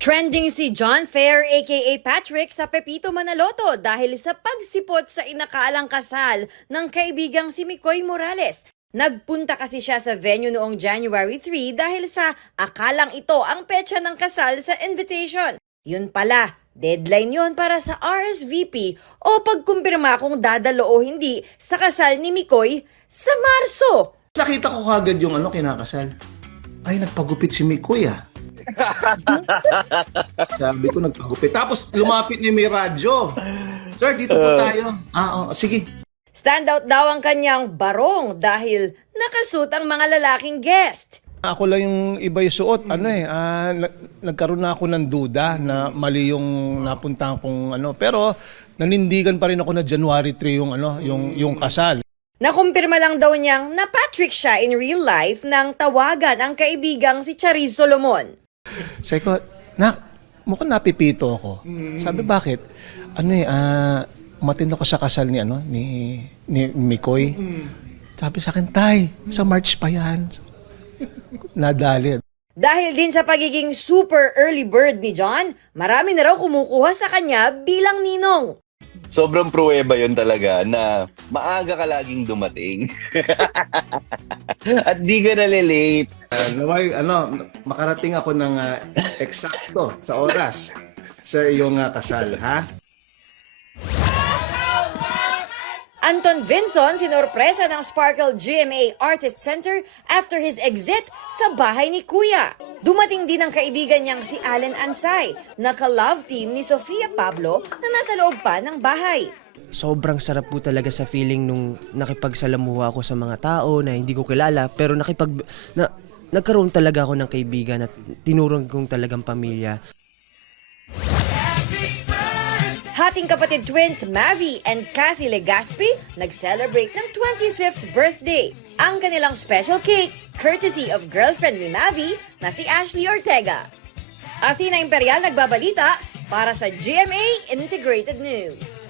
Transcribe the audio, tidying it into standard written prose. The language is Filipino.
Trending si John Fair aka Patrick sa Pepito Manaloto dahil sa pagsipot sa inakaalang kasal ng kaibigang si Mikoy Morales. Nagpunta kasi siya sa venue noong January 3 dahil sa akalang ito ang petsa ng kasal sa invitation. Yun pala, deadline yon para sa RSVP o pagkumpirma kung dadalo o hindi sa kasal ni Mikoy sa Marso. Nakita ko kagad yung kinakasal. Ay, nagpagupit si Mikoy Sabi ko nagpagupit. Tapos lumapit niya may radyo. Sir, dito po tayo. Sige. Standout daw ang kanyang barong dahil nakasuot ang mga lalaking guest. Ako lang yung iba yung suot. Nagkaroon na ako ng duda na mali yung napuntahan kong Pero nanindigan pa rin ako na January 3 yung kasal. Nakumpirma lang daw niyang na Patrick siya in real life nang tawagan ang kaibigang si Charis Solomon. Sabi ko, mukhang napipito ako. Sabi, bakit? Umattend ako sa kasal ni Mikoy. Sabi sa akin, Tay, sa March pa yan. Nadali. Dahil din sa pagiging super early bird ni John, marami na raw kumukuha sa kanya bilang ninong. Sobrang pruweba yun talaga na maaga ka laging dumating. At di ka nalilate. Makarating ako ng eksakto sa oras sa iyong kasal, ha? Anton Vinson sinorpresa ng Sparkle GMA Artist Center after his exit sa bahay ni Kuya. Dumating din ang kaibigan niyang si Allen Ansay, naka-love team ni Sofia Pablo na nasa loob pa ng bahay. Sobrang sarap po talaga sa feeling nung nakipagsalamuha ako sa mga tao na hindi ko kilala pero nagkaroon talaga ako ng kaibigan at tinurong kong talagang pamilya. Hating kapatid twins Mavi and Cassie Legaspi nag-celebrate ng 25th birthday. Ang kanilang special cake, courtesy of girlfriend ni Mavi na si Ashley Ortega. Athena Imperial nagbabalita para sa GMA Integrated News.